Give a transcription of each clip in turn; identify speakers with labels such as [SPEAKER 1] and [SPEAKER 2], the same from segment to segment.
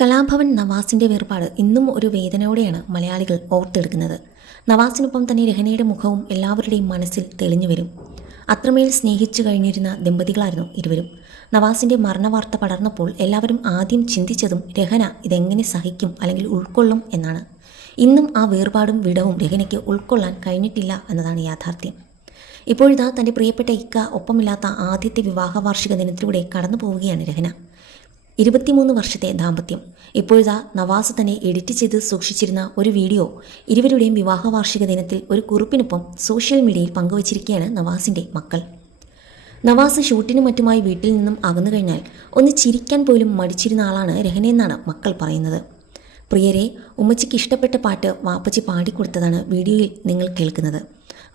[SPEAKER 1] കലാഭവൻ നവാസിന്റെ വേർപാട് ഇന്നും ഒരു വേദനയോടെയാണ് മലയാളികൾ ഓർത്തെടുക്കുന്നത്. നവാസിനൊപ്പം തന്നെ രഹനയുടെ മുഖവും എല്ലാവരുടെയും മനസ്സിൽ തെളിഞ്ഞു വരും. അത്രമേൽ സ്നേഹിച്ചു കഴിഞ്ഞിരുന്ന ദമ്പതികളായിരുന്നു ഇരുവരും. നവാസിന്റെ മരണവാർത്ത പടർന്നപ്പോൾ എല്ലാവരും ആദ്യം ചിന്തിച്ചതും രഹന ഇതെങ്ങനെ സഹിക്കും അല്ലെങ്കിൽ ഉൾക്കൊള്ളും എന്നാണ്. ഇന്നും ആ വേർപാടും വിടവും രഹനയ്ക്ക് ഉൾക്കൊള്ളാൻ കഴിഞ്ഞിട്ടില്ല എന്നതാണ് യാഥാർത്ഥ്യം. ഇപ്പോഴിതാ തന്റെ പ്രിയപ്പെട്ട ഇക്ക ഒപ്പമില്ലാത്ത ആദ്യത്തെ വിവാഹ വാർഷിക ദിനത്തിലൂടെ കടന്നു പോവുകയാണ് രഹന. ഇരുപത്തിമൂന്ന് വർഷത്തെ ദാമ്പത്യം. ഇപ്പോഴാ നവാസ് തന്നെ എഡിറ്റ് ചെയ്ത് സൂക്ഷിച്ചിരുന്ന ഒരു വീഡിയോ ഇരുവരുടെയും വിവാഹ വാർഷിക ദിനത്തിൽ ഒരു കുറിപ്പിനൊപ്പം സോഷ്യൽ മീഡിയയിൽ പങ്കുവച്ചിരിക്കുകയാണ് നവാസിന്റെ മക്കൾ. നവാസ് ഷൂട്ടിനും മറ്റുമായി വീട്ടിൽ നിന്നും അകന്നു കഴിഞ്ഞാൽ ഒന്ന് ചിരിക്കാൻ പോലും മടിച്ചിരുന്ന ആളാണ് രഹനയെന്നാണ് മക്കൾ പറയുന്നത്. പ്രിയരെ ഉമ്മച്ചിക്ക് ഇഷ്ടപ്പെട്ട പാട്ട് വാപ്പച്ചി പാടിക്കൊടുത്തതാണ് വീഡിയോയിൽ നിങ്ങൾ കേൾക്കുന്നത്.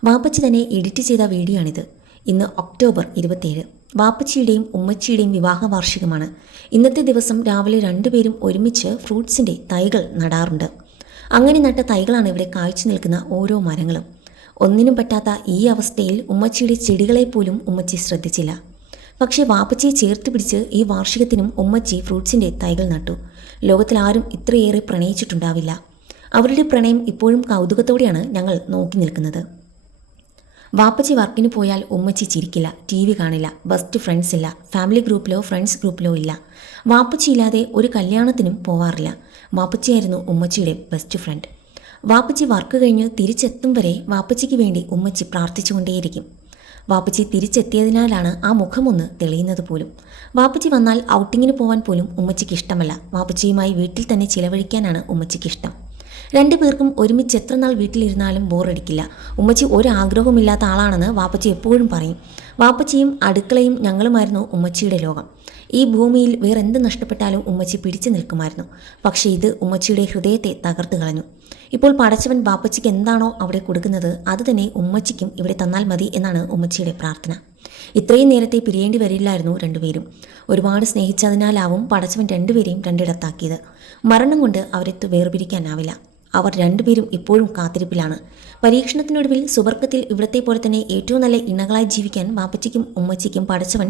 [SPEAKER 1] വാപ്പച്ചി തന്നെ എഡിറ്റ് ചെയ്ത വീഡിയോ ആണിത് ഇന്ന് ഒക്ടോബർ ഇരുപത്തിയേഴ്. വാപ്പച്ചിയുടെയും ഉമ്മച്ചിയുടെയും വിവാഹ വാർഷികമാണ് ഇന്നത്തെ ദിവസം രാവിലെ രണ്ടുപേരും ഒരുമിച്ച് ഫ്രൂട്ട്സിന്റെ തൈകൾ നടാറുണ്ട്. അങ്ങനെ നട്ട തൈകളാണ് ഇവിടെ കാഴ്ച നിൽക്കുന്ന ഓരോ മരങ്ങളും. ഒന്നിനും പറ്റാത്ത ഈ അവസ്ഥയിൽ ഉമ്മച്ചിയുടെ ചെടികളെ പോലും ഉമ്മച്ചി ശ്രദ്ധിച്ചില്ല. പക്ഷേ വാപ്പച്ചിയെ ചേർത്ത് പിടിച്ച് ഈ വാർഷികത്തിനും ഉമ്മച്ചി ഫ്രൂട്ട്സിന്റെ തൈകൾ നട്ടു. ലോകത്തിൽ ആരും ഇത്രയേറെ പ്രണയിച്ചിട്ടുണ്ടാവില്ല. അവരുടെ പ്രണയം ഇപ്പോഴും കൗതുകത്തോടെയാണ് ഞങ്ങൾ നോക്കി നിൽക്കുന്നത്. വാപ്പച്ചി വർക്കിന് പോയാൽ ഉമ്മച്ചി ചിരിക്കില്ല ടി വി കാണില്ല ബെസ്റ്റ് ഫ്രണ്ട്സ് ഇല്ല ഫാമിലി ഗ്രൂപ്പിലോ ഫ്രണ്ട്സ് ഗ്രൂപ്പിലോ ഇല്ല. വാപ്പച്ചി ഇല്ലാതെ ഒരു കല്യാണത്തിനും പോവാറില്ല. വാപ്പച്ചിയായിരുന്നു ഉമ്മച്ചിയുടെ ബെസ്റ്റ് ഫ്രണ്ട് വാപ്പച്ചി വർക്ക് കഴിഞ്ഞ് തിരിച്ചെത്തും വരെ വാപ്പച്ചിക്ക് വേണ്ടി ഉമ്മച്ചി പ്രാർത്ഥിച്ചുകൊണ്ടേയിരിക്കും. വാപ്പച്ചി തിരിച്ചെത്തിയതിനാലാണ് ആ മുഖമൊന്ന് തെളിയുന്നത് പോലും. വാപ്പച്ചി വന്നാൽ ഔട്ടിങ്ങിന് പോകാൻ പോലും ഉമ്മച്ചിക്ക് ഇഷ്ടമല്ല. വാപ്പച്ചിയുമായി വീട്ടിൽ തന്നെ ചിലവഴിക്കാനാണ് ഉമ്മച്ചിക്ക് ഇഷ്ടം. രണ്ടുപേർക്കും ഒരുമിച്ച് എത്ര നാൾ വീട്ടിലിരുന്നാലും ബോറടിക്കില്ല. ഉമ്മച്ചി ഒരു ആഗ്രഹവുമില്ലാത്ത ആളാണെന്ന് വാപ്പച്ചി എപ്പോഴും പറയും. വാപ്പച്ചിയും അടുക്കളയും ഞങ്ങളുമായിരുന്നു ഉമ്മച്ചിയുടെ ലോകം. ഈ ഭൂമിയിൽ വേറെ എന്ത് നഷ്ടപ്പെട്ടാലും ഉമ്മച്ചി പിടിച്ചു നിൽക്കുമായിരുന്നു. പക്ഷേ ഇത് ഉമ്മച്ചിയുടെ ഹൃദയത്തെ തകർത്തു കളഞ്ഞു. ഇപ്പോൾ പടച്ചവൻ വാപ്പച്ചിക്ക് എന്താണോ അവിടെ കൊടുക്കുന്നത് അത് തന്നെ ഉമ്മച്ചിക്കും ഇവിടെ തന്നാൽ മതി എന്നാണ് ഉമ്മച്ചിയുടെ പ്രാർത്ഥന. ഇത്രയും നേരത്തെ പിരിയേണ്ടി വരില്ലായിരുന്നു രണ്ടുപേരും. ഒരുപാട് സ്നേഹിച്ചതിനാലാവും പടച്ചവൻ രണ്ടുപേരെയും രണ്ടിടത്താക്കിയത്. മരണം കൊണ്ട് അവരെ വേർപിരിക്കാനാവില്ല. അവർ രണ്ടുപേരും ഇപ്പോഴും കാത്തിരിപ്പിലാണ്. പരീക്ഷണത്തിനൊടുവിൽ സുബർക്കത്തിൽ ഇവിടത്തെ പോലെ തന്നെ ഏറ്റവും നല്ല ഇണകളായി ജീവിക്കാൻ വാപ്പച്ചിക്കും ഉമ്മച്ചിക്കും പടച്ചവൻ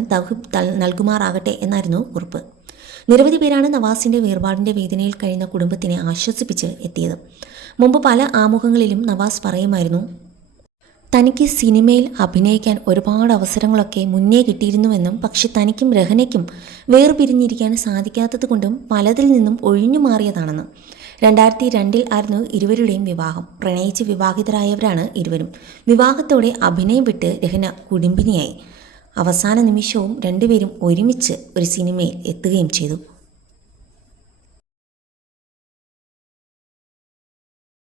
[SPEAKER 1] തൽ നൽകുമാറാകട്ടെ എന്നായിരുന്നു കുറിപ്പ്. നിരവധി പേരാണ് നവാസിന്റെ വേർപാടിന്റെ വേദനയിൽ കഴിയുന്ന കുടുംബത്തിനെ ആശ്വസിപ്പിച്ച് എത്തിയത്. മുമ്പ് പല ആമുഖങ്ങളിലും നവാസ് പറയുമായിരുന്നു തനിക്ക് സിനിമയിൽ അഭിനയിക്കാൻ ഒരുപാട് അവസരങ്ങളൊക്കെ മുന്നേ കിട്ടിയിരുന്നുവെന്നും പക്ഷെ തനിക്കും രഹനയ്ക്കും വേർപിരിഞ്ഞിരിക്കാൻ സാധിക്കാത്തത് കൊണ്ടും പലതിൽ നിന്നും ഒഴിഞ്ഞു മാറിയതാണെന്നും രണ്ടായിരത്തി രണ്ടിൽ ആയിരുന്നു ഇരുവരുടെയും വിവാഹം. പ്രണയിച്ച് വിവാഹിതരായവരാണ് ഇരുവരും. വിവാഹത്തോടെ അഭിനയം വിട്ട് രഹന കുടുംബിനിയായി. അവസാന നിമിഷവും രണ്ടുപേരും ഒരുമിച്ച് ഒരു സിനിമയിൽ എത്തുകയും ചെയ്തു.